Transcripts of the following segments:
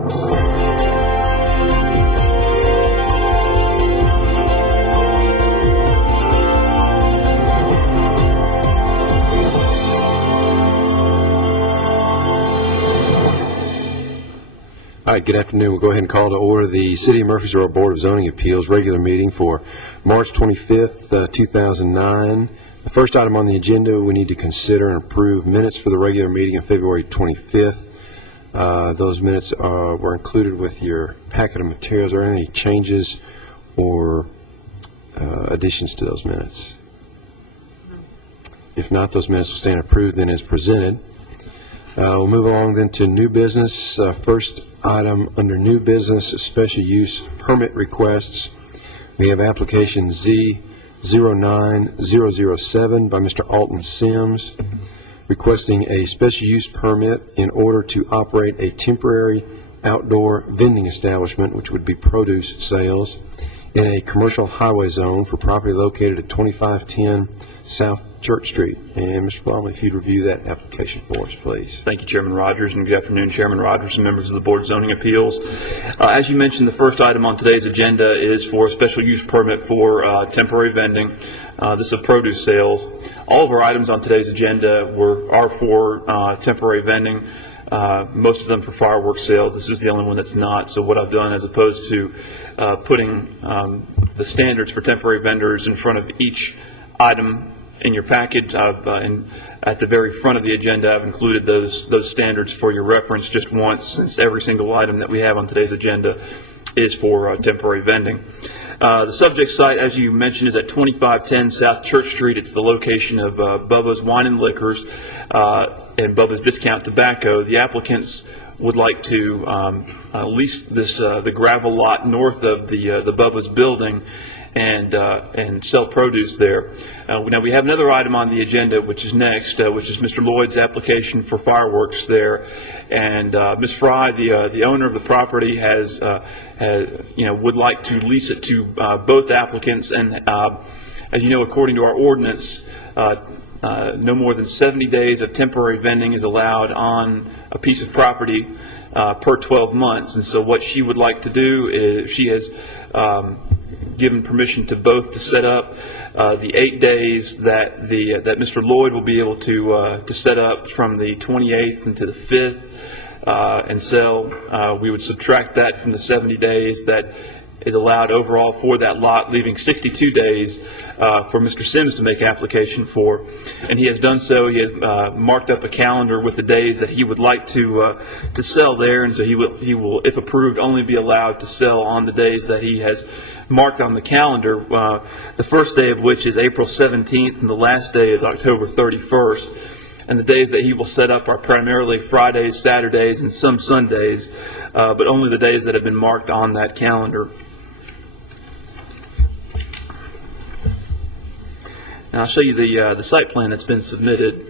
All right, good afternoon. We'll go ahead and call to order the City of Murfreesboro Board of Zoning Appeals regular meeting for March 25th, 2009. The first item on the agenda, we need to consider and approve minutes for the regular meeting of February 25th. Those minutes were included with your packet of materials. Are there any changes or additions to those minutes? If not, those minutes will stand approved then as presented. We'll move along then to new business. First item under new business, special use permit requests. We have application Z09007 by Mr. Alton Sims, requesting a special use permit in order to operate a temporary outdoor vending establishment, which would be produce sales, in a commercial highway zone for property located at 2510 South Church Street. And Mr. Blomley, if you'd review that application for us, please. Thank you, Chairman Rogers, and good afternoon, Chairman Rogers and members of the Board of Zoning Appeals. As you mentioned, the first item on today's agenda is for a special use permit for temporary vending. This is a produce sales. All of our items on today's agenda are for temporary vending. Most of them for fireworks sales. This is the only one that's not. So what I've done, as opposed to putting the standards for temporary vendors in front of each item in your package, and at the very front of the agenda, I've included those standards for your reference just once, since every single item that we have on today's agenda is for temporary vending. The subject site, as you mentioned, is at 2510 South Church Street. It's the location of Bubba's Wine and Liquors and Bubba's Discount Tobacco. The applicants would like to lease the gravel lot north of the Bubba's building and sell produce there. Now we have another item on the agenda, which is next, which is Mr. Lloyd's application for fireworks there. And Ms. Fry, the owner of the property, would like to lease it to both applicants. And as you know, according to our ordinance, no more than 70 days of temporary vending is allowed on a piece of property per 12 months. And so what she would like to do is she has given permission to both to set up the 8 days that that Mr. Lloyd will be able to set up from the 28th into the 5th and sell. We would subtract that from the 70 days that is allowed overall for that lot, leaving 62 days for Mr. Sims to make application for. And he has done so. He has marked up a calendar with the days that he would like to sell there, and so he will, if approved, only be allowed to sell on the days that he has marked on the calendar, the first day of which is April 17th, and the last day is October 31st. And the days that he will set up are primarily Fridays, Saturdays, and some Sundays, but only the days that have been marked on that calendar. Now I'll show you the site plan that's been submitted.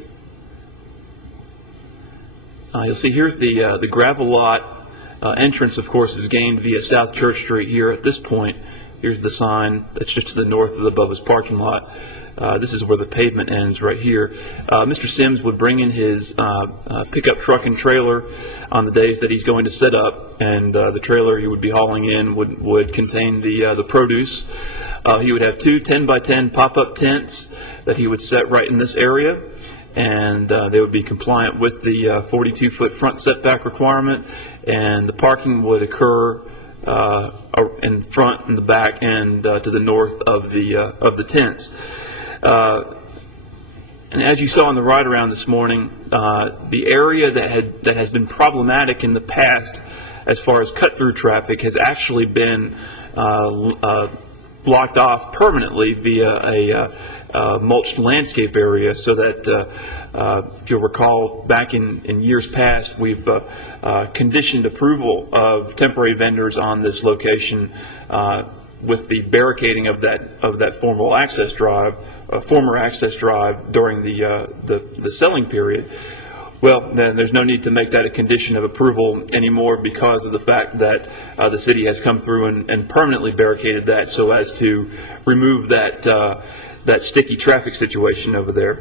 You'll see here's the gravel lot. Entrance, of course, is gained via South Church Street here at this point. Here's the sign that's just to the north of the Bubba's parking lot. This is where the pavement ends right here. Mr. Sims would bring in his pickup truck and trailer on the days that he's going to set up, and the trailer he would be hauling in would contain the produce. He would have two 10x10 pop-up tents that he would set right in this area, and they would be compliant with the 42-foot front setback requirement, and the parking would occur in front and the back and to the north of the tents. And as you saw in the ride around this morning, the area that has been problematic in the past as far as cut-through traffic has actually been blocked off permanently via a mulched landscape area, so that if you'll recall, back in years past, we've conditioned approval of temporary vendors on this location with the barricading of that former access drive during the selling period. Well, then there's no need to make that a condition of approval anymore, because of the fact that the city has come through and permanently barricaded that so as to remove that sticky traffic situation over there.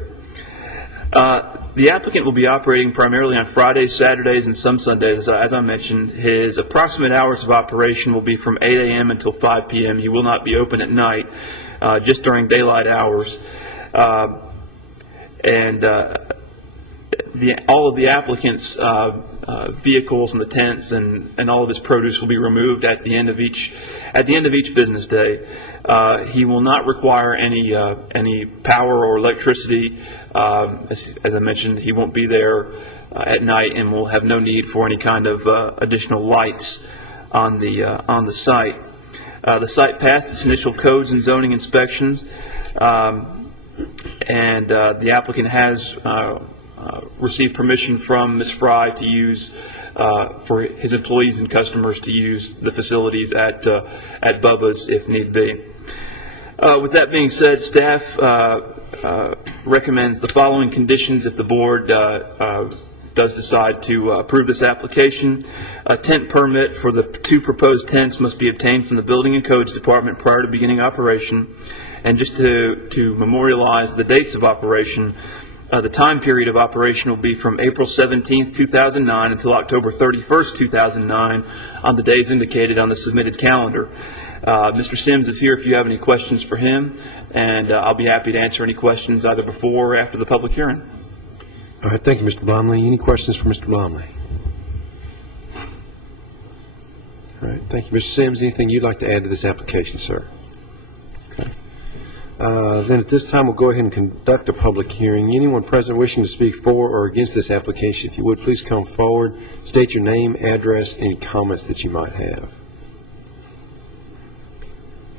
The applicant will be operating primarily on Fridays, Saturdays, and some Sundays. As I mentioned, his approximate hours of operation will be from 8 a.m. until 5 p.m. He will not be open at night, just during daylight hours. All of the applicant's vehicles and the tents and all of his produce will be removed at the end of each business day. He will not require any power or electricity. As I mentioned, he won't be there at night, and will have no need for any kind of additional lights on the site. The site passed its initial codes and zoning inspections, and the applicant has received permission from Ms. Fry to use for his employees and customers to use the facilities at Bubba's if need be. With that being said, staff recommends the following conditions if the board does decide to approve this application. A tent permit for the 2 proposed tents must be obtained from the Building and Codes Department prior to beginning operation. And just to memorialize the dates of operation, the time period of operation will be from April 17th, 2009 until October 31st, 2009 on the days indicated on the submitted calendar. Mr. Sims is here if you have any questions for him, and I'll be happy to answer any questions either before or after the public hearing. All right, thank you, Mr. Blomley. Any questions for Mr. Blomley? All right, thank you. Mr. Sims, anything you'd like to add to this application, sir? Okay. Then at this time, we'll go ahead and conduct a public hearing. Anyone present wishing to speak for or against this application, if you would, please come forward, state your name, address, any comments that you might have.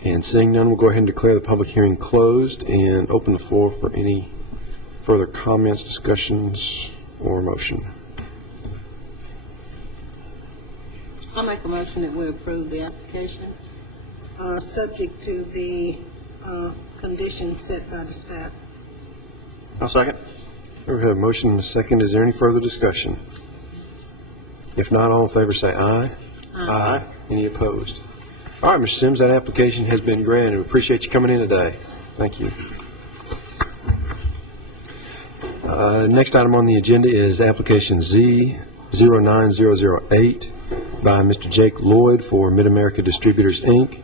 And seeing none, we'll go ahead and declare the public hearing closed and open the floor for any further comments, discussions, or motion. I'll make a motion that we approve the application, subject to the conditions set by the staff. I'll second. We have a motion and a second. Is there any further discussion? If not, all in favor say aye. Aye. Any opposed? All right, Mr. Sims, that application has been granted. We appreciate you coming in today. Thank you. Next item on the agenda is application Z09008 by Mr. Jake Lloyd for Mid-America Distributors, Inc.,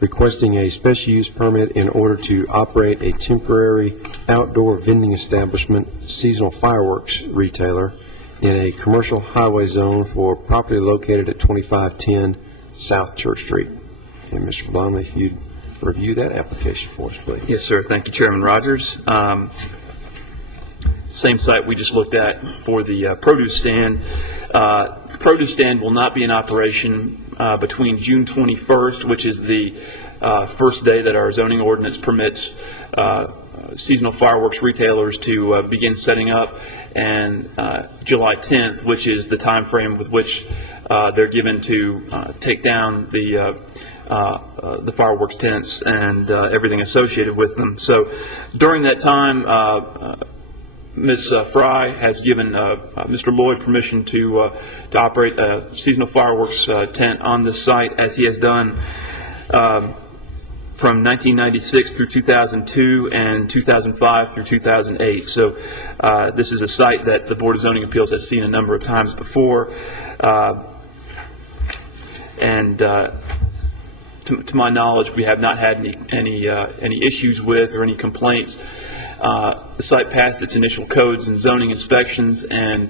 requesting a special use permit in order to operate a temporary outdoor vending establishment, seasonal fireworks retailer, in a commercial highway zone for property located at 2510 South Church Street. And Mr. Blomley, if you'd review that application for us, please. Yes, sir. Thank you, Chairman Rogers. Same site we just looked at for the produce stand. The produce stand will not be in operation between June 21st, which is the first day that our zoning ordinance permits seasonal fireworks retailers to begin setting up, and July 10th, which is the time frame with which they're given to take down the fireworks tents and everything associated with them. So during that time, Ms. Fry has given Mr. Lloyd permission to operate a seasonal fireworks tent on this site, as he has done from 1996 through 2002 and 2005 through 2008. So this is a site that the Board of Zoning Appeals has seen a number of times before. To my knowledge, we have not had any issues with or any complaints. The site passed its initial codes and zoning inspections, and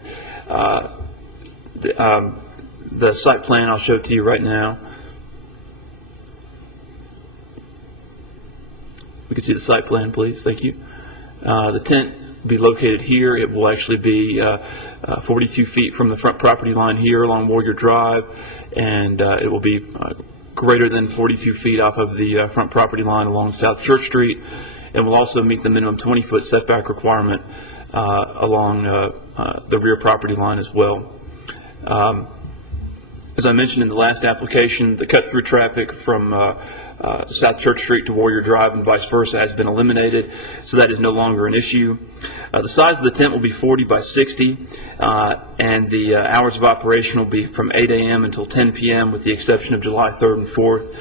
the site plan I'll show to you right now. We can see the site plan, please. Thank you. The tent will be located here. It will actually be 42 feet from the front property line here along Warrior Drive, and it will be greater than 42 feet off of the front property line along South Church Street, and will also meet the minimum 20-foot setback requirement along the rear property line as well. As I mentioned in the last application, the cut-through traffic from South Church Street to Warrior Drive and vice versa has been eliminated, so that is no longer an issue. The size of the tent will be 40 by 60, and the hours of operation will be from 8 a.m. until 10 p.m. with the exception of July 3rd and 4th,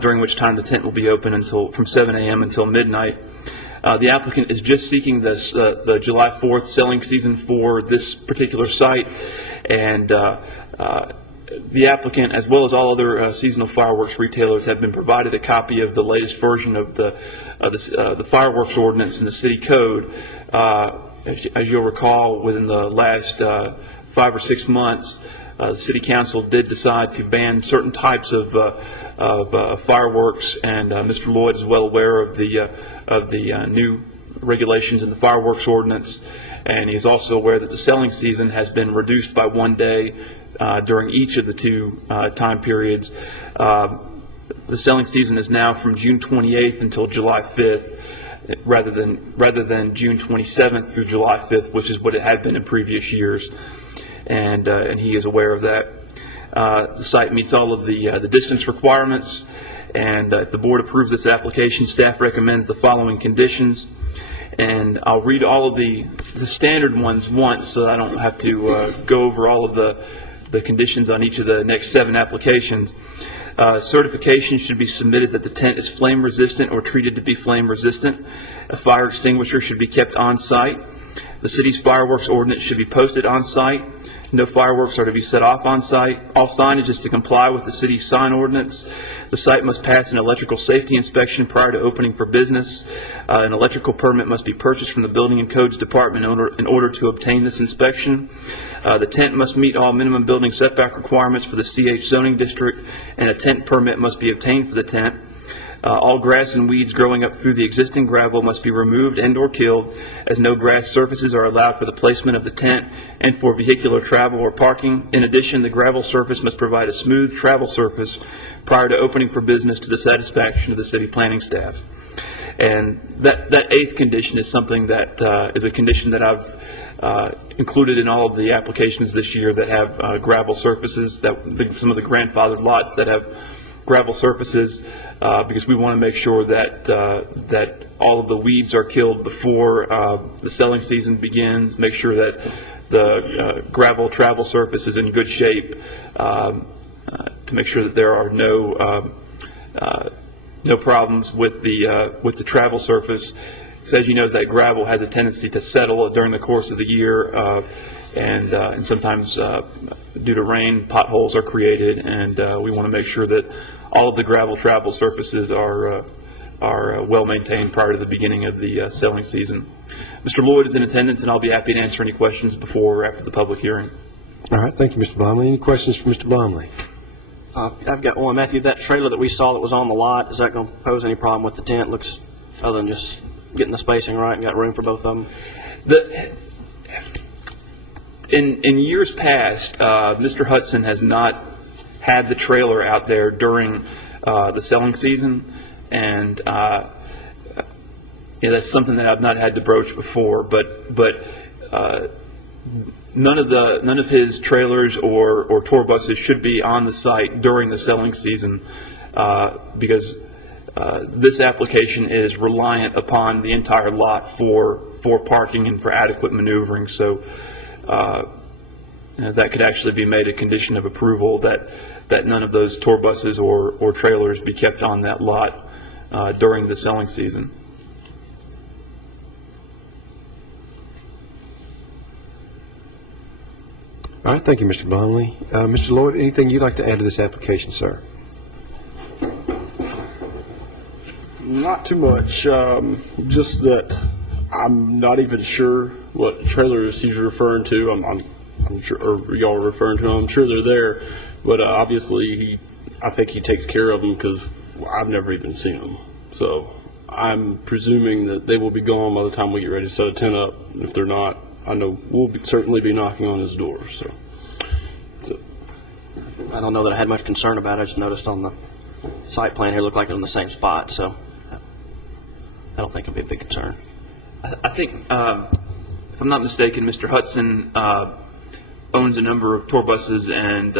during which time the tent will be open from 7 a.m. until midnight. The applicant is just seeking this, the July 4th selling season for this particular site, and the applicant, as well as all other seasonal fireworks retailers, have been provided a copy of the latest version of the fireworks ordinance in the city code. As you'll recall, within the last 5 or 6 months, the city council did decide to ban certain types of fireworks, and Mr. Lloyd is well aware of the new regulations in the fireworks ordinance, and he's also aware that the selling season has been reduced by 1 day during each of the 2 time periods. The selling season is now from June 28th until July 5th, rather than June 27th through July 5th, which is what it had been in previous years, and he is aware of that. The site meets all of the distance requirements, and if the board approves this application, staff recommends the following conditions. And I'll read all of the standard ones once, so I don't have to go over all of the conditions on each of the next 7 applications. Certification should be submitted that the tent is flame resistant or treated to be flame resistant. A fire extinguisher should be kept on site. The city's fireworks ordinance should be posted on site. No fireworks are to be set off on site. All signage is to comply with the city's sign ordinance. The site must pass an electrical safety inspection prior to opening for business. An electrical permit must be purchased from the Building and Codes Department in order to obtain this inspection. The tent must meet all minimum building setback requirements for the CH zoning district, and a tent permit must be obtained for the tent. All grass and weeds growing up through the existing gravel must be removed and/or killed, as no grass surfaces are allowed for the placement of the tent and for vehicular travel or parking. In addition, the gravel surface must provide a smooth travel surface prior to opening for business to the satisfaction of the city planning staff. And that 8th condition is something that is a condition that I've included in all of the applications this year that have gravel surfaces, some of the grandfathered lots that have gravel surfaces, because we want to make sure that that all of the weeds are killed before the selling season begins, make sure that the gravel travel surface is in good shape, to make sure that there are no problems with the travel surface. Because as you know, that gravel has a tendency to settle during the course of the year, and sometimes due to rain, potholes are created, and we want to make sure that all of the gravel travel surfaces are well maintained prior to the beginning of the selling season. Mr. Lloyd is in attendance, and I'll be happy to answer any questions before or after the public hearing. All right, thank you, Mr. Blomley. Any questions for Mr. Blomley? I've got one. Matthew, that trailer that we saw that was on the lot, is that going to pose any problem with the tent? Looks, other than just getting the spacing right and got room for both of them? In years past, Mr. Hudson has not had the trailer out there during the selling season, and that's something that I've not had to broach before. But none of his trailers or tour buses should be on the site during the selling season, because this application is reliant upon the entire lot for parking and for adequate maneuvering. So that could actually be made a condition of approval that none of those tour buses or trailers be kept on that lot during the selling season. All right, thank you, Mr. Blomley. Mr. Lloyd, anything you'd like to add to this application, sir? Not too much. Just that I'm not even sure what trailers he's referring to. I'm sure, or y'all are referring to them. I'm sure they're there, but obviously I think he takes care of them because I've never even seen them. So I'm presuming that they will be gone by the time we get ready to set a tent up. If they're not, I know we'll certainly be knocking on his door. So I don't know that I had much concern about it. I just noticed on the site plan here, it looked like it was in the same spot, so I don't think it'll be a big concern. I think, if I'm not mistaken, Mr. Hudson owns a number of tour buses and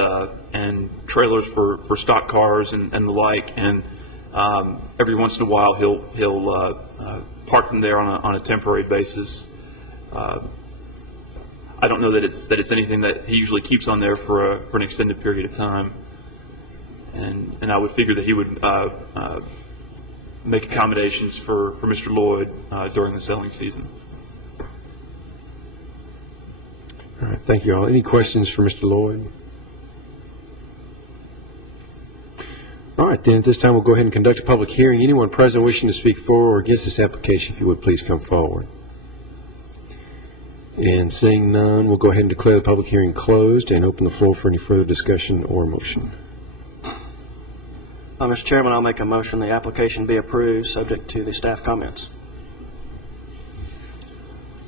trailers for stock cars and the like, and every once in a while he'll park them there on a temporary basis. I don't know that it's anything that he usually keeps on there for an extended period of time, and I would figure that he would make accommodations for Mr. Lloyd during the selling season. All right, thank you all. Any questions for Mr. Lloyd? All right, then, at this time, we'll go ahead and conduct a public hearing. Anyone present wishing to speak for or against this application, if you would, please come forward. And seeing none, we'll go ahead and declare the public hearing closed and open the floor for any further discussion or motion. Mr. Chairman, I'll make a motion the application be approved, subject to the staff comments.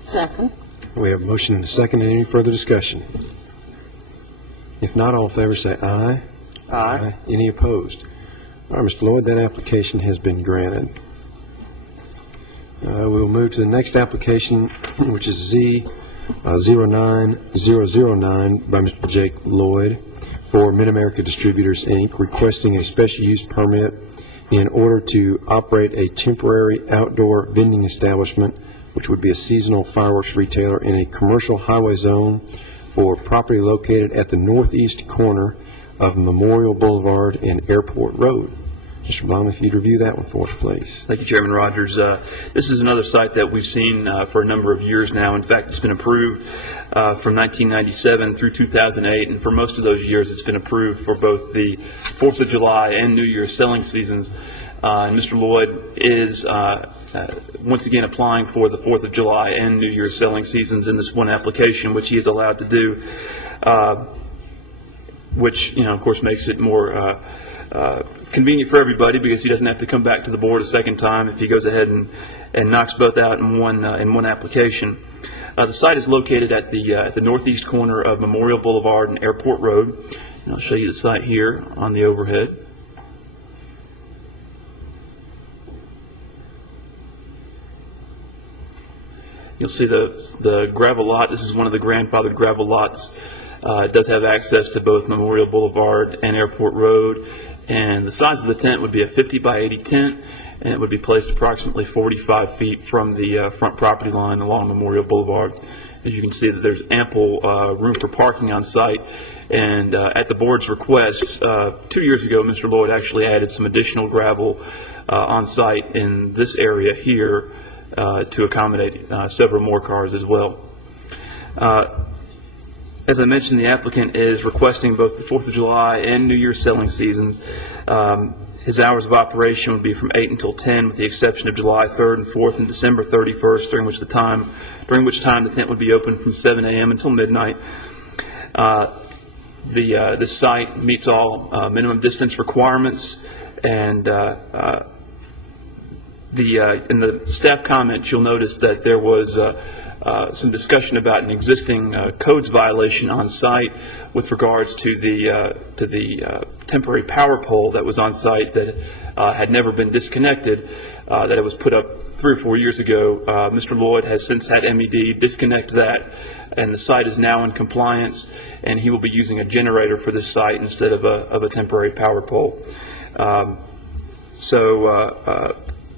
Second. We have a motion and a second. Any further discussion? If not, all in favor say aye. Aye. Any opposed? All right, Mr. Lloyd, that application has been granted. We'll move to the next application, which is Z09009 by Mr. Jake Lloyd for Mid-America Distributors, Inc., requesting a special use permit in order to operate a temporary outdoor vending establishment, which would be a seasonal fireworks retailer in a commercial highway zone for property located at the northeast corner of Memorial Boulevard and Airport Road. Mr. Blum, if you'd review that one for us, please. Thank you, Chairman Rogers. This is another site that we've seen for a number of years now. In fact, it's been approved from 1997 through 2008, and for most of those years it's been approved for both the 4th of July and New Year's selling seasons. And Mr. Lloyd is once again applying for the 4th of July and New Year's selling seasons in this one application, which he is allowed to do, which, of course, makes it more convenient for everybody, because he doesn't have to come back to the board a second time if he goes ahead and knocks both out in one application. The site is located at the northeast corner of Memorial Boulevard and Airport Road. And I'll show you the site here on the overhead. You'll see the gravel lot. This is one of the grandfathered gravel lots. It does have access to both Memorial Boulevard and Airport Road. And the size of the tent would be a 50 by 80 tent, and it would be placed approximately 45 feet from the front property line along Memorial Boulevard. As you can see, that there's ample room for parking on site. And at the board's request, 2 years ago, Mr. Lloyd actually added some additional gravel on site in this area here to accommodate several more cars as well. As I mentioned, the applicant is requesting both the 4th of July and New Year's selling seasons. His hours of operation would be from 8 until 10, with the exception of July 3rd and 4th and December 31st, during which time the tent would be open from 7 a.m. until midnight. This site meets all minimum distance requirements, and in the staff comments, you'll notice that there was some discussion about an existing codes violation on site with regards to the temporary power pole that was on site that had never been disconnected, that it was put up 3 or 4 years ago. Mr. Lloyd has since had MED disconnect that, and the site is now in compliance, and he will be using a generator for this site instead of a temporary power pole.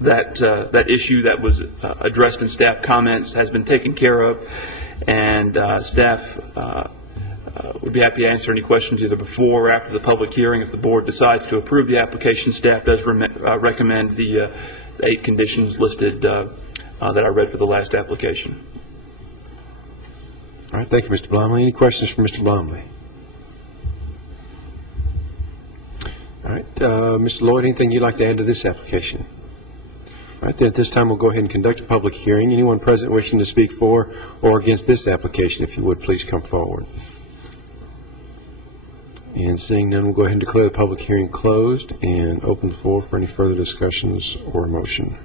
That issue that was addressed in staff comments has been taken care of, and staff would be happy to answer any questions either before or after the public hearing. If the board decides to approve the application, staff does recommend the 8 conditions listed that I read for the last application. All right, thank you, Mr. Blomley. Any questions for Mr. Blomley? All right, Mr. Lloyd, anything you'd like to add to this application? All right, then at this time we'll go ahead and conduct a public hearing. Anyone present wishing to speak for or against this application, if you would, please come forward. And seeing none, we'll go ahead and declare the public hearing closed and open the floor for any further discussions or motion.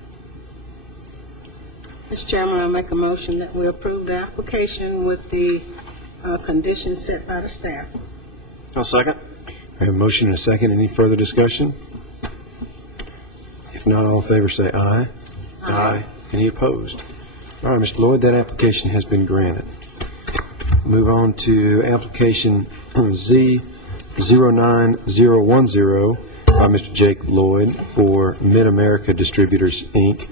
Mr. Chairman, I make a motion that we approve the application with the conditions set by the staff. I'll second. I have a motion and a second. Any further discussion? If not, all in favor say aye. Aye. Any opposed? All right, Mr. Lloyd, that application has been granted. Move on to application Z09010 by Mr. Jake Lloyd for Mid-America Distributors, Inc.,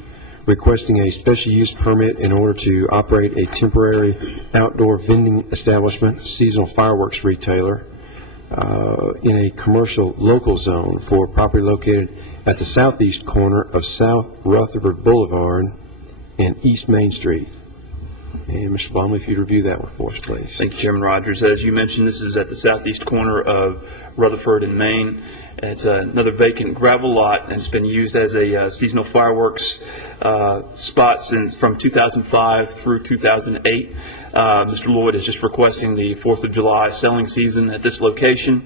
requesting a special use permit in order to operate a temporary outdoor vending establishment, seasonal fireworks retailer, in a commercial local zone for property located at the southeast corner of South Rutherford Boulevard and East Main Street. And Mr. Blomley, if you'd review that one for us, please. Thank you, Chairman Rogers. As you mentioned, this is at the southeast corner of Rutherford and Main. It's another vacant gravel lot, and it's been used as a seasonal fireworks spot from 2005 through 2008. Mr. Lloyd is just requesting the 4th of July selling season at this location.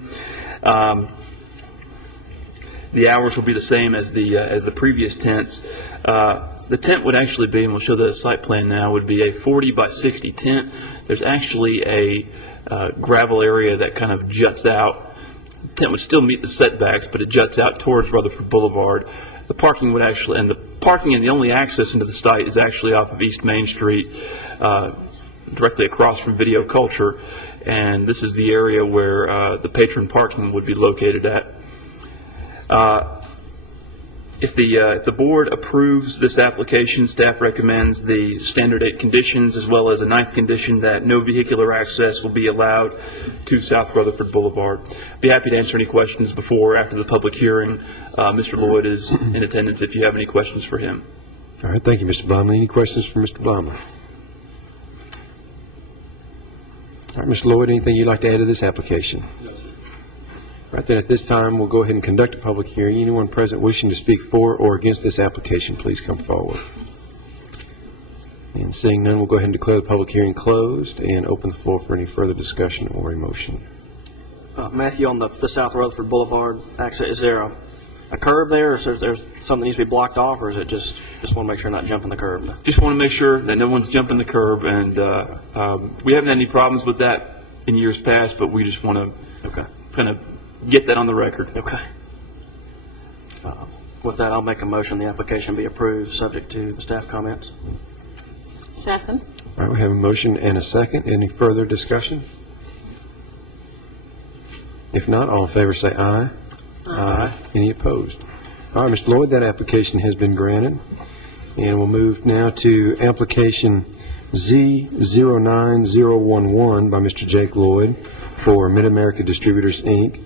The hours will be the same as the previous tents. The tent would actually be, and we'll show the site plan now, would be a 40 by 60 tent. There's actually a gravel area that kind of juts out. The tent would still meet the setbacks, but it juts out towards Rutherford Boulevard. The parking would actually, and the only access into the site is actually off of East Main Street, directly across from Video Culture, and this is the area where the patron parking would be located at. If the board approves this application, staff recommends the standard 8 conditions as well as a 9th condition that no vehicular access will be allowed to South Rutherford Boulevard. Be happy to answer any questions before or after the public hearing. Mr. Lloyd is in attendance if you have any questions for him. All right, thank you, Mr. Blomley. Any questions for Mr. Blomley? All right, Mr. Lloyd, anything you'd like to add to this application? No, sir. All right, then at this time, we'll go ahead and conduct a public hearing. Anyone present wishing to speak for or against this application, please come forward. And seeing none, we'll go ahead and declare the public hearing closed and open the floor for any further discussion or a motion. Matthew, on the South Rutherford Boulevard access, is there a curb there, or is there something that needs to be blocked off, or is it just want to make sure not jumping the curb? Just want to make sure that no one's jumping the curb, and we haven't had any problems with that in years past, but we just want to kind of get that on the record. Okay. With that, I'll make a motion the application be approved, subject to the staff comments. Second. All right, we have a motion and a second. Any further discussion? If not, all in favor say aye. Aye. Any opposed? All right, Mr. Lloyd, that application has been granted. And we'll move now to application Z09011 by Mr. Jake Lloyd for Mid-America Distributors, Inc.,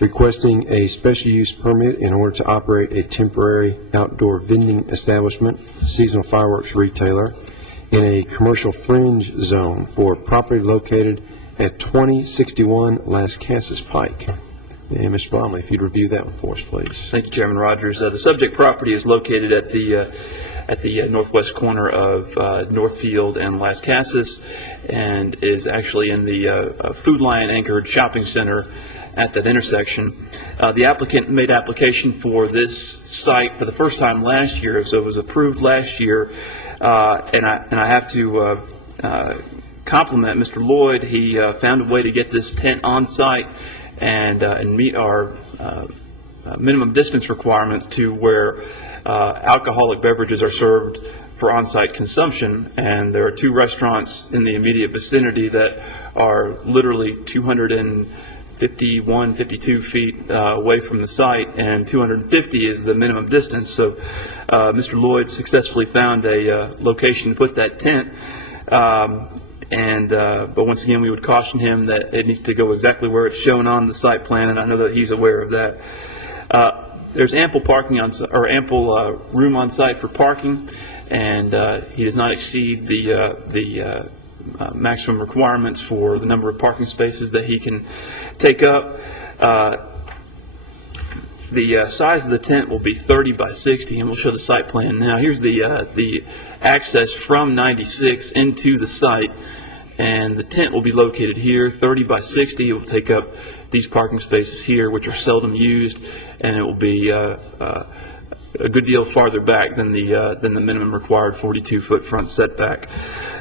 requesting a special use permit in order to operate a temporary outdoor vending establishment, seasonal fireworks retailer, in a commercial fringe zone for property located at 2061 Las Casas Pike. And Mr. Blomley, if you'd review that one for us, please. Thank you, Chairman Rogers. The subject property is located at the northwest corner of Northfield and Las Casas, and is actually in the Food Lion anchored shopping center at that intersection. The applicant made application for this site for the first time last year, so it was approved last year, and I have to compliment Mr. Lloyd. He found a way to get this tent on site and meet our minimum distance requirements to where alcoholic beverages are served for on-site consumption, and there are 2 restaurants in the immediate vicinity that are literally 251, 52 feet away from the site, and 250 is the minimum distance. So Mr. Lloyd successfully found a location to put that tent. But once again, we would caution him that it needs to go exactly where it's shown on the site plan, and I know that he's aware of that. There's ample parking ample room on site for parking, and he does not exceed the maximum requirements for the number of parking spaces that he can take up. The size of the tent will be 30 by 60, and we'll show the site plan now. Here's the access from 96 into the site, and the tent will be located here, 30 by 60. It will take up these parking spaces here, which are seldom used, and it will be a good deal farther back than the minimum required 42-foot front setback.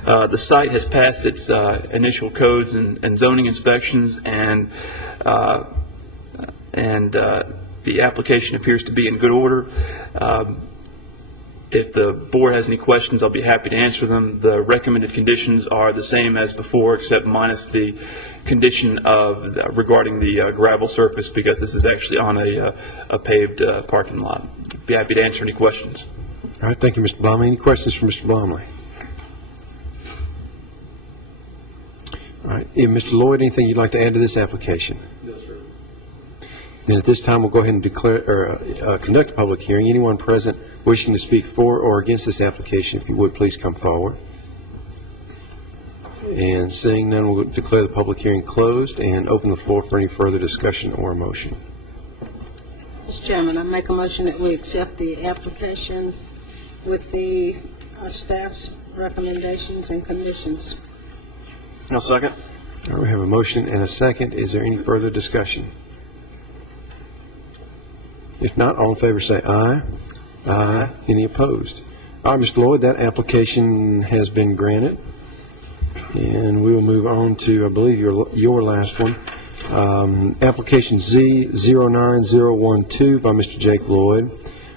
The site has passed its initial codes and zoning inspections, and the application appears to be in good order. If the board has any questions, I'll be happy to answer them. The recommended conditions are the same as before, except minus the condition of regarding the gravel surface, because this is actually on a paved parking lot. Be happy to answer any questions. All right, thank you, Mr. Blomley. Any questions for Mr. Blomley? All right, Mr. Lloyd, anything you'd like to add to this application? No, sir. And at this time, we'll go ahead and conduct a public hearing. Anyone present wishing to speak for or against this application, if you would, please come forward. And seeing none, we'll declare the public hearing closed and open the floor for any further discussion or motion. Mr. Chairman, I make a motion that we accept the application with the staff's recommendations and conditions. No second? All right, we have a motion and a second. Is there any further discussion? If not, all in favor say aye. Aye. Any opposed? All right, Mr. Lloyd, that application has been granted. And we will move on to, I believe, your last one. Application Z09012 by Mr. Jake Lloyd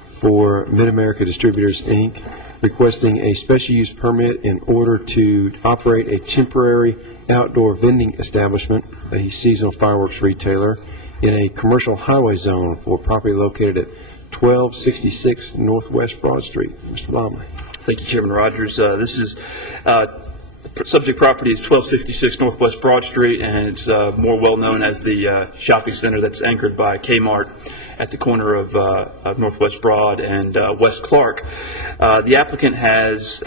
for Mid-America Distributors, Inc., requesting a special use permit in order to operate a temporary outdoor vending establishment, a seasonal fireworks retailer, in a commercial highway zone for property located at 1266 Northwest Broad Street. Mr. Blomley. Thank you, Chairman Rogers. This is subject property is 1266 Northwest Broad Street, and it's more well known as the shopping center that's anchored by Kmart at the corner of Northwest Broad and West Clark. The applicant has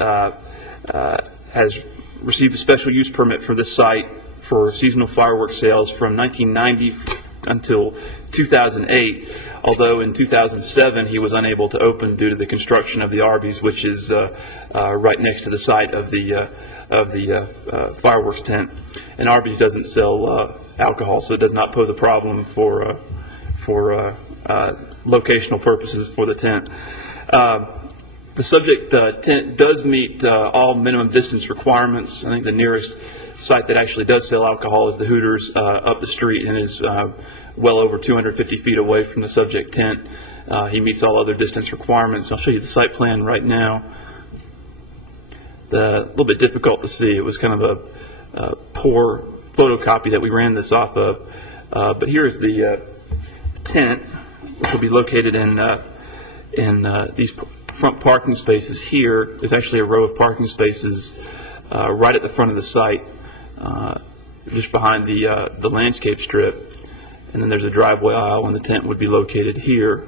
received a special use permit for this site for seasonal fireworks sales from 1990 until 2008. Although in 2007 he was unable to open due to the construction of the Arby's, which is right next to the site of the fireworks tent. And Arby's doesn't sell alcohol, so it does not pose a problem for locational purposes for the tent. The subject tent does meet all minimum distance requirements. I think the nearest site that actually does sell alcohol is the Hooters up the street, and is well over 250 feet away from the subject tent. He meets all other distance requirements. I'll show you the site plan right now. A little bit difficult to see. It was kind of a poor photocopy that we ran this off of. But here's the tent, which will be located in these front parking spaces here. There's actually a row of parking spaces right at the front of the site, just behind the landscape strip. And then there's a driveway aisle, and the tent would be located here.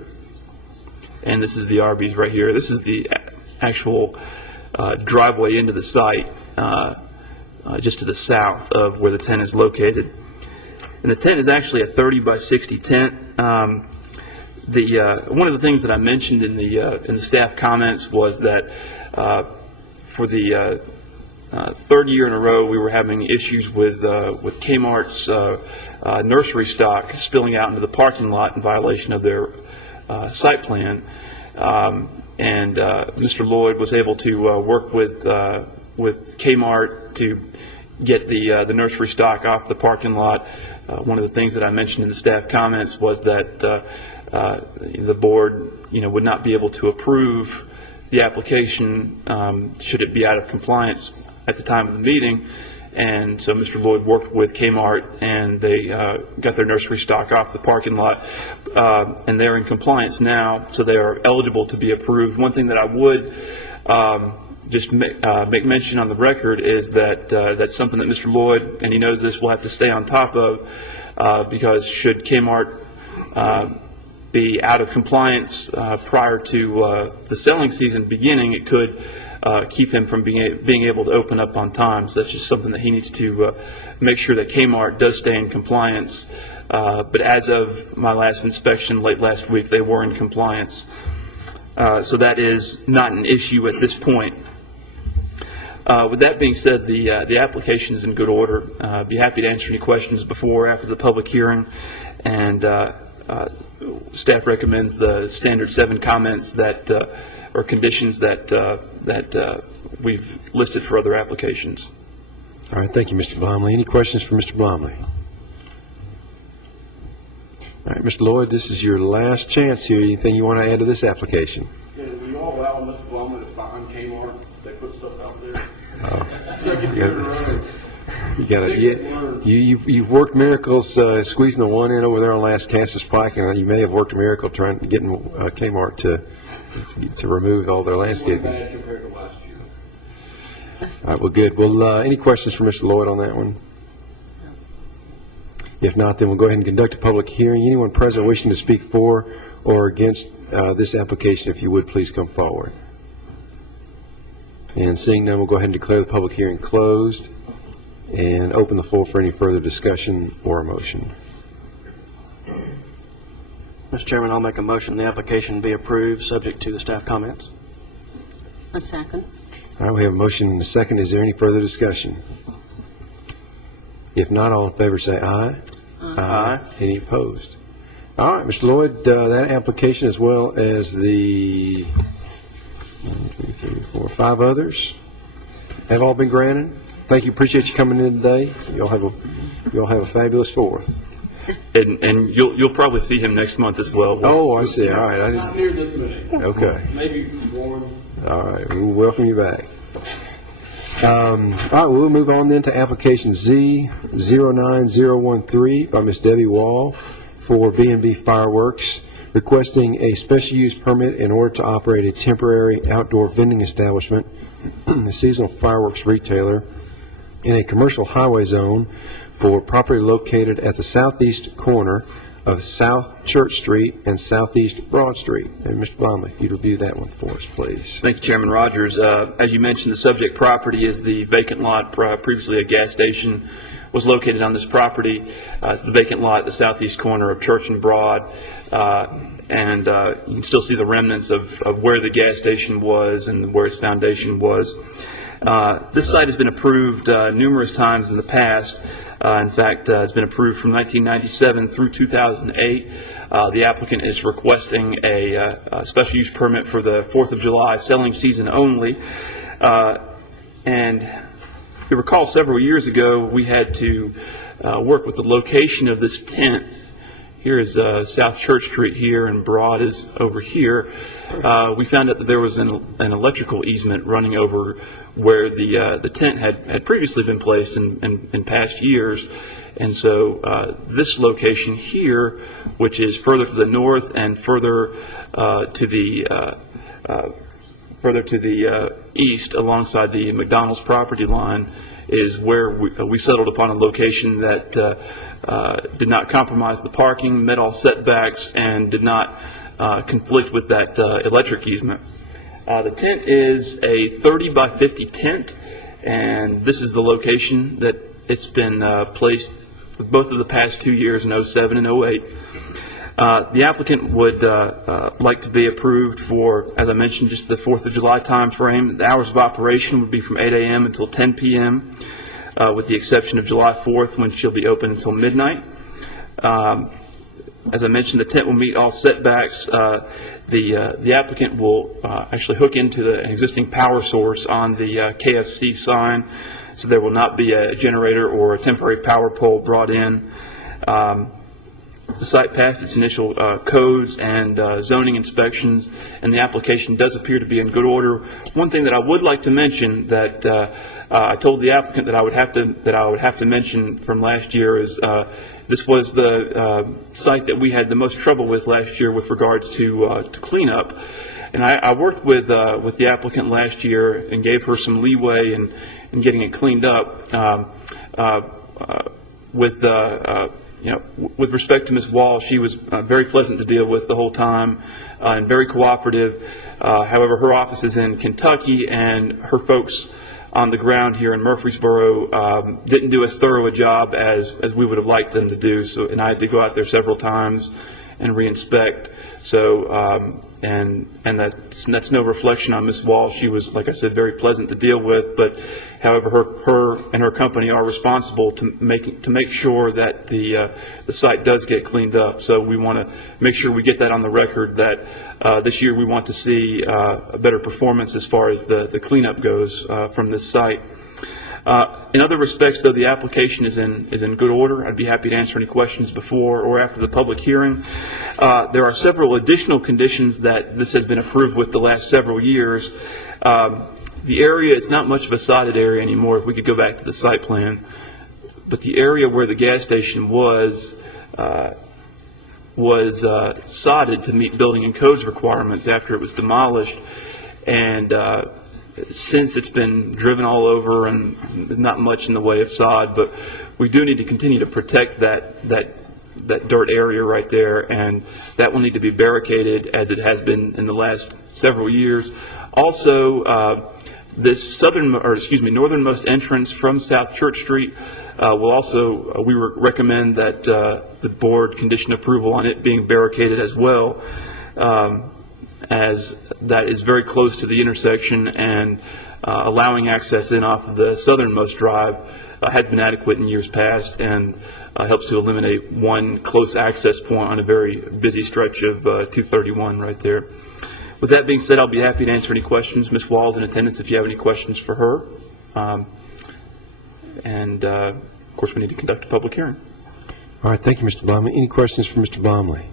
And this is the Arby's right here. This is the actual driveway into the site, just to the south of where the tent is located. And the tent is actually a 30 by 60 tent. One of the things that I mentioned in the staff comments was that for the third year in a row, we were having issues with Kmart's nursery stock spilling out into the parking lot in violation of their site plan. And Mr. Lloyd was able to work with Kmart to get the nursery stock off the parking lot. One of the things that I mentioned in the staff comments was that the board, would not be able to approve the application should it be out of compliance at the time of the meeting. And so Mr. Lloyd worked with Kmart, and they got their nursery stock off the parking lot, and they're in compliance now, so they are eligible to be approved. One thing that I would just make mention on the record is that that's something that Mr. Lloyd, and he knows this, will have to stay on top of, because should Kmart be out of compliance prior to the selling season beginning, it could keep him from being able to open up on time. So that's just something that he needs to make sure that Kmart does stay in compliance. But as of my last inspection late last week, they were in compliance. So that is not an issue at this point. With that being said, the application is in good order. I'd be happy to answer any questions before or after the public hearing. And staff recommends the standard 7 comments that or conditions that we've listed for other applications. All right, thank you, Mr. Blomley. Any questions for Mr. Blomley? All right, Mr. Lloyd, this is your last chance here. Anything you want to add to this application? Yeah, do you all allow Mr. Blomley to find Kmart? They put stuff out there. Second Yeah. year in a row. You got it. You've worked miracles squeezing the one in over there on Last Cassis Pike, and you may have worked a miracle trying to get Kmart to remove all their landscaping. Bad compared to last year. All right, well, good. Well, any questions for Mr. Lloyd on that one? If not, then we'll go ahead and conduct a public hearing. Anyone present wishing to speak for or against this application, if you would, please come forward. And seeing none, we'll go ahead and declare the public hearing closed and open the floor for any further discussion or a motion. Mr. Chairman, I'll make a motion the application be approved, subject to the staff comments. A second. All right, we have a motion and a second. Is there any further discussion? If not, all in favor say aye. Aye. Any opposed? All right, Mr. Lloyd, that application as well as the 1, 2, 3, 4, 5 others have all been granted. Thank you. Appreciate you coming in today. You'll have a fabulous 4th. And you'll probably see him next month as well. Oh, I see. All right. Not near this many. Okay. Maybe one. All right. We'll welcome you back. All right. We'll move on then to application Z09013 by Ms. Debbie Wall for B&B Fireworks, requesting a special use permit in order to operate a temporary outdoor vending establishment, a seasonal fireworks retailer, in a commercial highway zone for property located at the southeast corner of South Church Street and Southeast Broad Street. And Mr. Blomley, if you'd review that one for us, please. Thank you, Chairman Rogers. As you mentioned, the subject property is the vacant lot, previously a gas station was located on this property. It's the vacant lot at the southeast corner of Church and Broad. And you can still see the remnants of where the gas station was and where its foundation was. This site has been approved numerous times in the past. In fact, it's been approved from 1997 through 2008. The applicant is requesting a special use permit for the 4th of July selling season only. And you recall several years ago we had to work with the location of this tent. Here is South Church Street here, and Broad is over here. We found out that there was an electrical easement running over where the tent had previously been placed in past years. And so this location here, which is further to the north and further to the east alongside the McDonald's property line, is where we settled upon a location that did not compromise the parking, met all setbacks, and did not conflict with that electric easement. The tent is a 30 by 50 tent, and this is the location that it's been placed with both of the past 2 years, in 07 and 08. The applicant would like to be approved for, as I mentioned, just the 4th of July time frame. The hours of operation would be from 8 a.m. until 10 p.m., with the exception of July 4th, when she'll be open until midnight. As I mentioned, the tent will meet all setbacks. The applicant will actually hook into an existing power source on the KFC sign, so there will not be a generator or a temporary power pole brought in. The site passed its initial codes and zoning inspections, and the application does appear to be in good order. One thing that I would like to mention that I told the applicant that I would have to mention from last year is this was the site that we had the most trouble with last year with regards to cleanup. And I worked with the applicant last year and gave her some leeway in getting it cleaned up. With respect to Ms. Wall, she was very pleasant to deal with the whole time and very cooperative. However, her office is in Kentucky, and her folks on the ground here in Murfreesboro didn't do as thorough a job as we would have liked them to do. So, and I had to go out there several times and re-inspect. So, and that's no reflection on Ms. Wall. She was, like I said, very pleasant to deal with. But, however, her and her company are responsible to make sure that the site does get cleaned up. So we want to make sure we get that on the record that this year we want to see a better performance as far as the cleanup goes from this site. In other respects, though, the application is in good order. I'd be happy to answer any questions before or after the public hearing. There are several additional conditions that this has been approved with the last several years. The area, it's not much of a sodded area anymore. If we could go back to the site plan. But the area where the gas station was sodded to meet building and codes requirements after it was demolished. And since it's been driven all over and not much in the way of sod, but we do need to continue to protect that dirt area right there, and that will need to be barricaded as it has been in the last several years. Also, this northernmost entrance from South Church Street will also, we recommend that the board condition approval on it being barricaded as well, as that is very close to the intersection, and allowing access in off of the southernmost drive has been adequate in years past, and helps to eliminate one close access point on a very busy stretch of 231 right there. With that being said, I'll be happy to answer any questions. Ms. Wall's in attendance if you have any questions for her. Of course, we need to conduct a public hearing. All right, thank you, Mr. Blomley. Any questions for Mr. Blomley?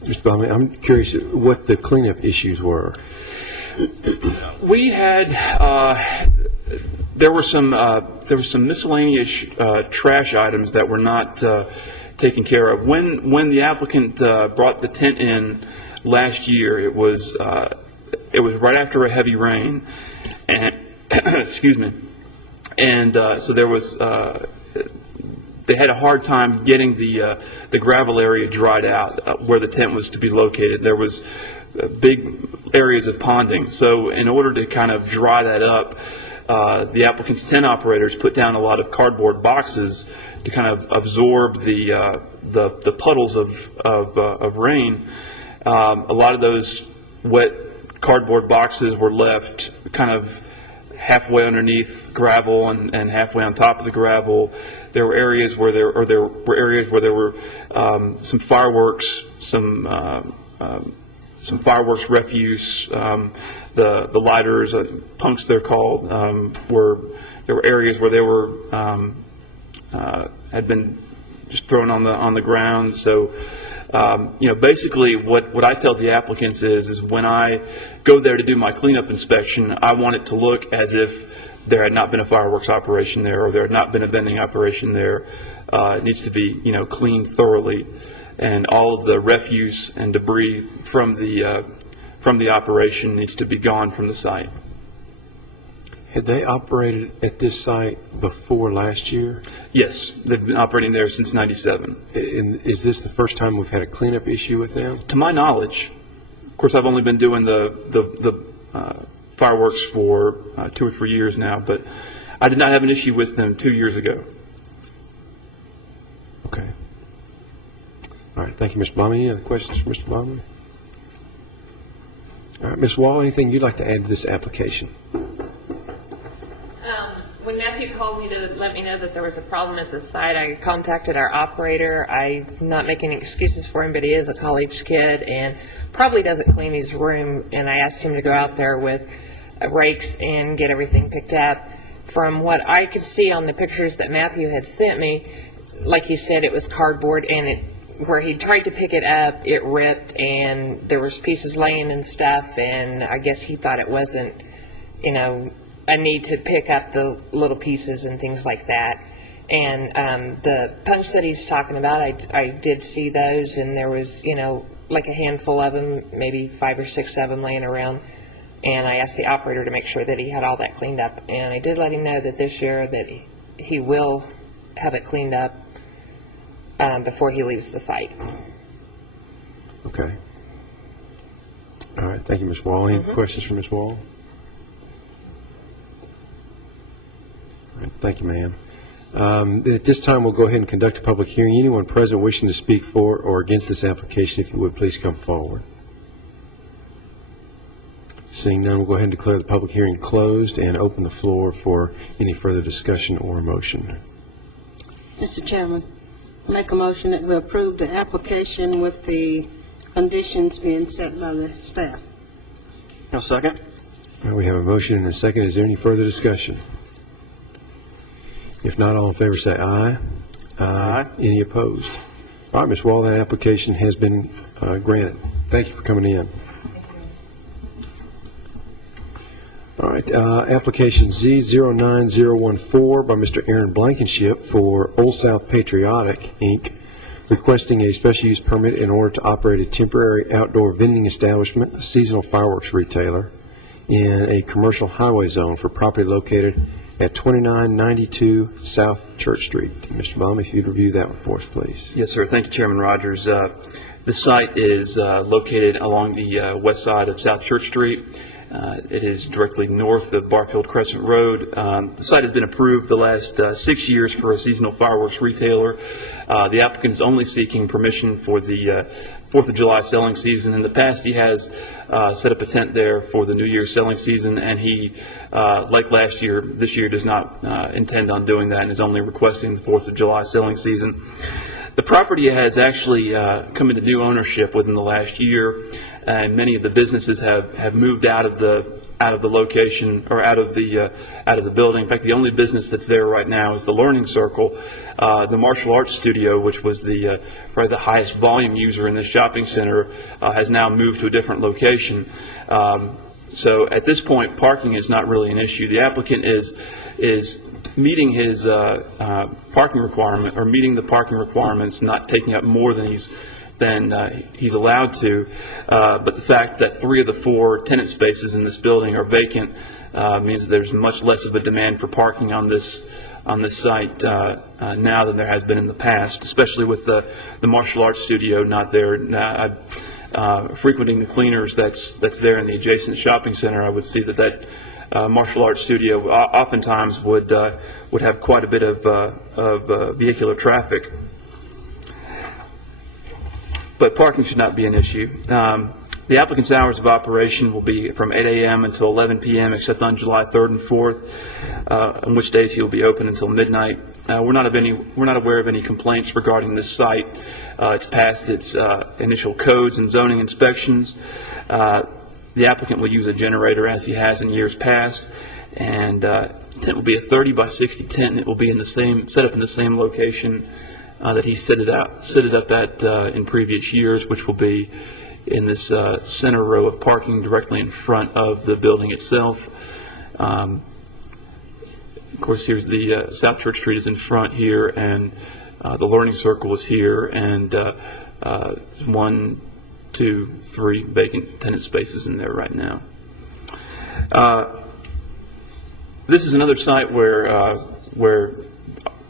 Mr. Blomley, I'm curious what the cleanup issues were. We had there were some miscellaneous trash items that were not taken care of. When the applicant brought the tent in last year, it was right after a heavy rain, and excuse me, and so there was. They had a hard time getting the gravel area dried out where the tent was to be located. There was big areas of ponding. So in order to kind of dry that up, the applicant's tent operators put down a lot of cardboard boxes to kind of absorb the puddles of rain. A lot of those wet cardboard boxes were left kind of halfway underneath gravel and halfway on top of the gravel. There were areas where there were some fireworks, some fireworks refuse, the lighters, punks they're called, there were areas where they were had been just thrown on the ground. So basically what I tell the applicants is when I go there to do my cleanup inspection, I want it to look as if there had not been a fireworks operation there, or there had not been a vending operation there. It needs to be cleaned thoroughly, and all of the refuse and debris from the operation needs to be gone from the site. Had they operated at this site before last year? Yes, they've been operating there since '97. And is this the first time we've had a cleanup issue with them? To my knowledge, of course, I've only been doing the fireworks for 2 or 3 years now, but I did not have an issue with them 2 years ago. Okay. All right, thank you, Mr. Blomley. Any other questions for Mr. Blomley? All right, Ms. Wall, anything you'd like to add to this application? When Matthew called me to let me know that there was a problem at the site, I contacted our operator. I'm not making excuses for him, but he is a college kid and probably doesn't clean his room, and I asked him to go out there with rakes and get everything picked up. From what I could see on the pictures that Matthew had sent me, like he said, it was cardboard, and where he tried to pick it up, it ripped, and there was pieces laying and stuff, and I guess he thought it wasn't, a need to pick up the little pieces and things like that. And the punch that he's talking about, I did see those, and there was, like a handful of them, maybe 5 or 6 of them laying around. And I asked the operator to make sure that he had all that cleaned up. And I did let him know that this year that he will have it cleaned up before he leaves the site. Okay. All right, thank you, Ms. Wall. Any questions for Ms. Wall? All right, thank you, ma'am. At this time, we'll go ahead and conduct a public hearing. Anyone present wishing to speak for or against this application, if you would, please come forward. Seeing none, we'll go ahead and declare the public hearing closed and open the floor for any further discussion or motion. Mr. Chairman, make a motion that we approve the application with the conditions being set by the staff. No second. All right, we have a motion and a second. Is there any further discussion? If not, all in favor say aye. Aye. Any opposed? All right, Ms. Wall, that application has been granted. Thank you for coming in. All right, application Z09014 by Mr. Aaron Blankenship for Old South Patriotic, Inc., requesting a special use permit in order to operate a temporary outdoor vending establishment, a seasonal fireworks retailer, in a commercial highway zone for property located at 2992 South Church Street. Mr. Baum, if you'd review that one for us, please. Yes, sir. Thank you, Chairman Rogers. The site is located along the west side of South Church Street. It is directly north of Barfield Crescent Road. The site has been approved the last 6 years for a seasonal fireworks retailer. The applicant is only seeking permission for the 4th of July selling season. In the past, he has set up a tent there for the New Year's selling season, and he, like last year, this year does not intend on doing that and is only requesting the 4th of July selling season. The property has actually come into new ownership within the last year, and many of the businesses have moved out of the location, or out of the building. In fact, the only business that's there right now is the Learning Circle. The martial arts studio, which was probably the highest volume user in this shopping center, has now moved to a different location. So at this point, parking is not really an issue. The applicant is meeting his parking requirement, or meeting the parking requirements, not taking up more than he's allowed to. But the fact that 3 of the 4 tenant spaces in this building are vacant means there's much less of a demand for parking on this site now than there has been in the past, especially with the martial arts studio not there. Frequenting the cleaners that's there in the adjacent shopping center, I would see that martial arts studio oftentimes would have quite a bit of vehicular traffic. But parking should not be an issue. The applicant's hours of operation will be from 8 a.m. until 11 p.m. except on July 3rd and 4th, on which days he will be open until midnight. We're not aware of any complaints regarding this site. It's passed its initial codes and zoning inspections. The applicant will use a generator as he has in years past, and tent will be a 30 by 60 tent, and it will be set up in the same location that he set it up at in previous years, which will be in this center row of parking directly in front of the building itself. Of course, here's the South Church Street is in front here, and the Learning Circle is here, and 1, 2, 3 vacant tenant spaces in there right now. This is another site where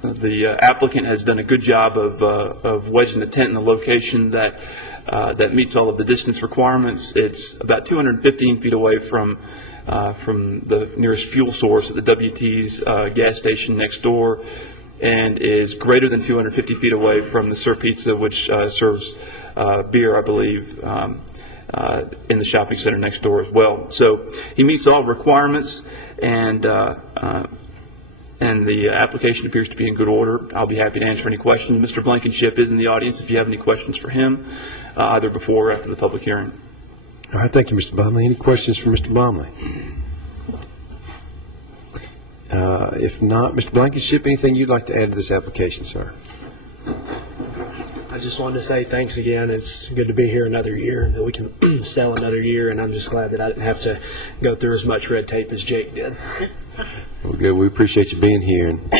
the applicant has done a good job of wedging the tent in the location that meets all of the distance requirements. It's about 215 feet away from the nearest fuel source at the WT's gas station next door, and is greater than 250 feet away from the Sir Pizza, which serves beer, I believe, in the shopping center next door as well. So he meets all requirements, and the application appears to be in good order. I'll be happy to answer any questions. Mr. Blankenship is in the audience if you have any questions for him, either before or after the public hearing. All right, thank you, Mr. Baumley. Any questions for Mr. Baumley? If not, Mr. Blankenship, anything you'd like to add to this application, sir? I just wanted to say thanks again. It's good to be here another year, that we can sell another year, and I'm just glad that I didn't have to go through as much red tape as Jake did. Well, good. We appreciate you being here. And,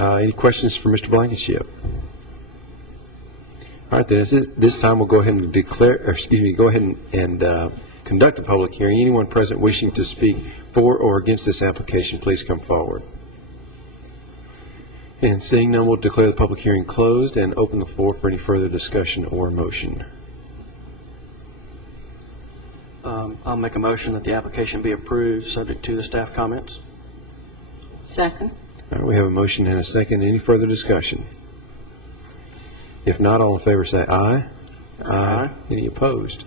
any questions for Mr. Blankenship? All right, then. This time we'll go ahead and go ahead and conduct a public hearing. Anyone present wishing to speak for or against this application, please come forward. And seeing none, we'll declare the public hearing closed and open the floor for any further discussion or motion. I'll make a motion that the application be approved, subject to the staff comments. Second. All right, we have a motion and a second. Any further discussion? If not, all in favor say aye. Aye. Any opposed?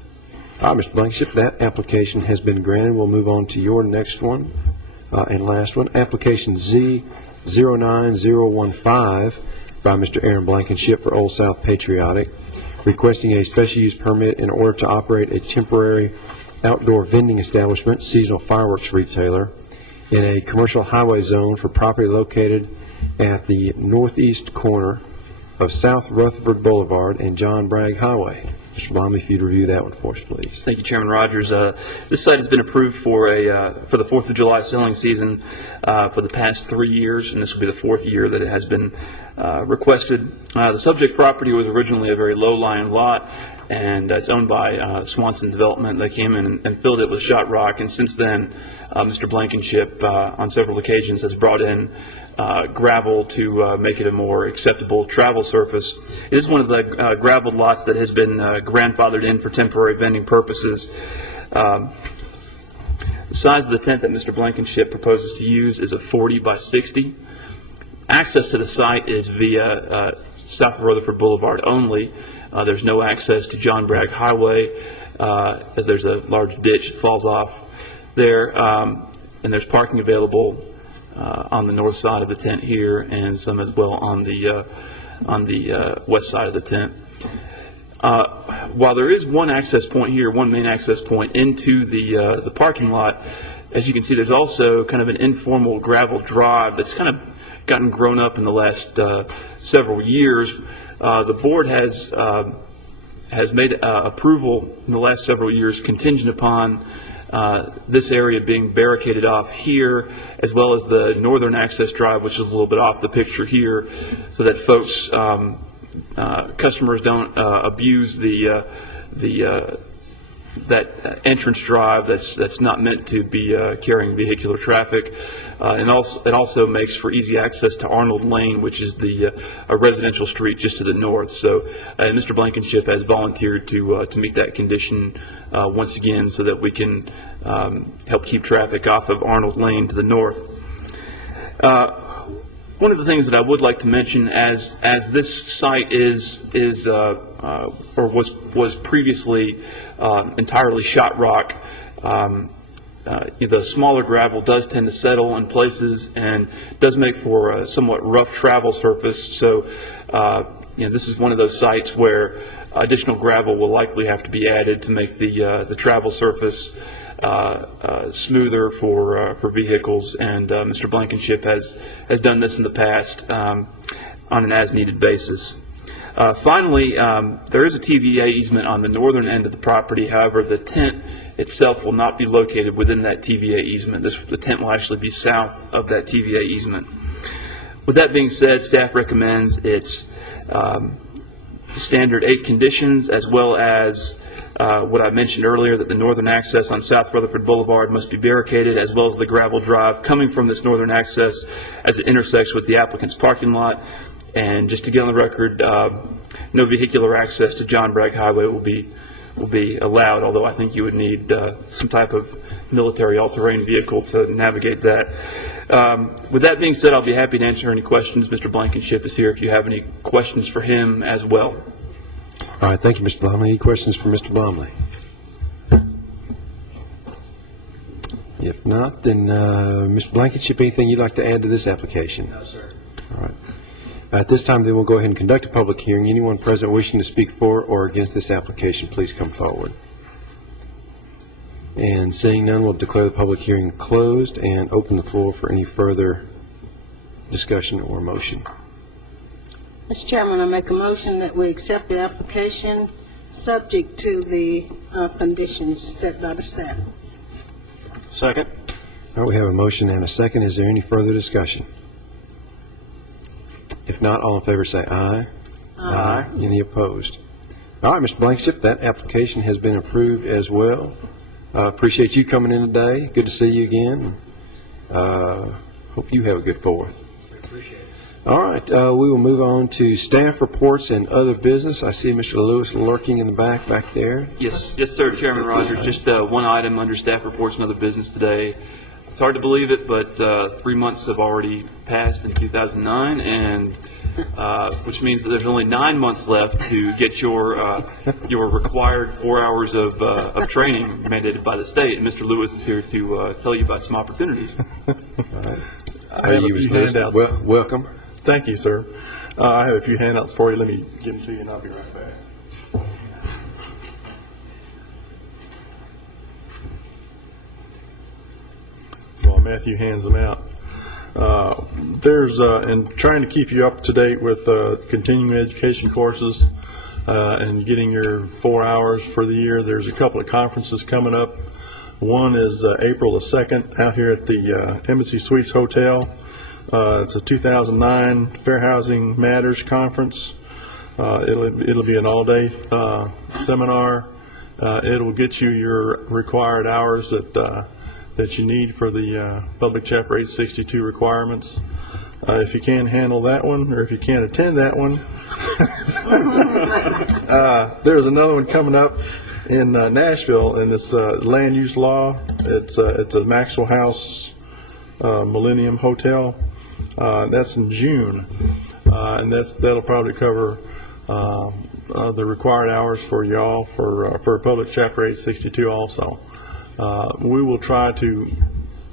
All right, Mr. Blankenship, that application has been granted. We'll move on to your next one and last one. Application Z09015 by Mr. Aaron Blankenship for Old South Patriotic, requesting a special use permit in order to operate a temporary outdoor vending establishment, seasonal fireworks retailer, in a commercial highway zone for property located at the northeast corner of South Rutherford Boulevard and John Bragg Highway. Mr. Blomley, if you'd review that one for us, please. Thank you, Chairman Rogers. This site has been approved for the 4th of July selling season for the past 3 years, and this will be the 4th year that it has been requested. The subject property was originally a very low-lying lot, and it's owned by Swanson Development. They came in and filled it with shot rock, and since then, Mr. Blankenship on several occasions has brought in gravel to make it a more acceptable travel surface. It is one of the graveled lots that has been grandfathered in for temporary vending purposes. The size of the tent that Mr. Blankenship proposes to use is a 40 by 60. Access to the site is via South Rutherford Boulevard only. There's no access to John Bragg Highway as there's a large ditch that falls off there, and there's parking available on the north side of the tent here, and some as well on the west side of the tent. While there is one access point here, one main access point into the parking lot, as you can see, there's also kind of an informal gravel drive that's kind of gotten grown up in the last several years. The board has made approval in the last several years contingent upon this area being barricaded off here, as well as the northern access drive, which is a little bit off the picture here, so that folks, customers don't abuse that entrance drive that's not meant to be carrying vehicular traffic. And it also makes for easy access to Arnold Lane, which is a residential street just to the north. So Mr. Blankenship has volunteered to meet that condition once again, so that we can help keep traffic off of Arnold Lane to the north. One of the things that I would like to mention, as this site was previously entirely shot rock, the smaller gravel does tend to settle in places and does make for a somewhat rough travel surface. So, this is one of those sites where additional gravel will likely have to be added to make the travel surface smoother for vehicles. And Mr. Blankenship has done this in the past on an as-needed basis. Finally, there is a TVA easement on the northern end of the property. However, the tent itself will not be located within that TVA easement. The tent will actually be south of that TVA easement. With that being said, staff recommends its standard 8 conditions, as well as what I mentioned earlier, that the northern access on South Rutherford Boulevard must be barricaded, as well as the gravel drive coming from this northern access as it intersects with the applicant's parking lot. And just to get on the record, no vehicular access to John Bragg Highway will be allowed, although I think you would need some type of military all-terrain vehicle to navigate that. With that being said, I'll be happy to answer any questions. Mr. Blankenship is here if you have any questions for him as well. All right, thank you, Mr. Blomley. Any questions for Mr. Blomley? If not, then Mr. Blankenship, anything you'd like to add to this application? No, sir. All right. At this time, then, we'll go ahead and conduct a public hearing. Anyone present wishing to speak for or against this application, please come forward. And seeing none, we'll declare the public hearing closed and open the floor for any further discussion or motion. Mr. Chairman, I make a motion that we accept the application subject to the conditions set by the staff. Second. All right, we have a motion and a second. Is there any further discussion? If not, all in favor say aye. Aye. Any opposed? All right, Mr. Blankenship, that application has been approved as well. Appreciate you coming in today. Good to see you again. Hope you have a good 4th. Appreciate it. All right, we will move on to staff reports and other business. I see Mr. Lewis lurking in the back there. Yes, sir, Chairman Rogers. Just one item under staff reports and other business today. It's hard to believe it, but 3 months have already passed in 2009, and which means that there's only 9 months left to get your required 4 hours of training mandated by the state. And Mr. Lewis is here to tell you about some opportunities. I have a few handouts. Welcome. Thank you, sir. I have a few handouts for you. Let me give them to you, and I'll be right back. While Matthew hands them out, and trying to keep you up to date with continuing education courses, and getting your 4 hours for the year. There's a couple of conferences coming up. One is April the 2nd out here at the Embassy Suites Hotel. It's a 2009 Fair Housing Matters Conference. It'll be an all-day seminar. It'll get you your required hours that you need for the Public Chapter 862 requirements. If you can't handle that one, or if you can't attend that one, there's another one coming up in Nashville, and it's land use law. It's a Maxwell House Millennium Hotel. That's in June, and that'll probably cover the required hours for y'all for Public Chapter 862 also. We will try to,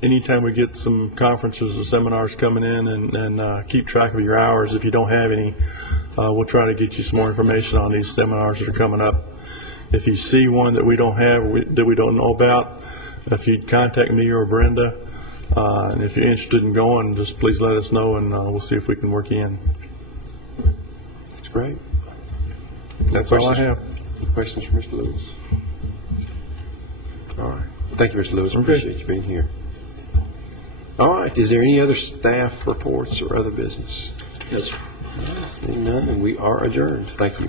anytime we get some conferences or seminars coming in, and keep track of your hours. If you don't have any, we'll try to get you some more information on these seminars that are coming up. If you see one that we don't have, that we don't know about, if you'd contact me or Brenda, and if you're interested in going, just please let us know, and we'll see if we can work you in. That's great. That's all I have. Questions for Mr. Lewis? All right. Thank you, Mr. Lewis. Okay. Appreciate you being here. All right. Is there any other staff reports or other business? Yes. Seeing none, and we are adjourned. Thank you.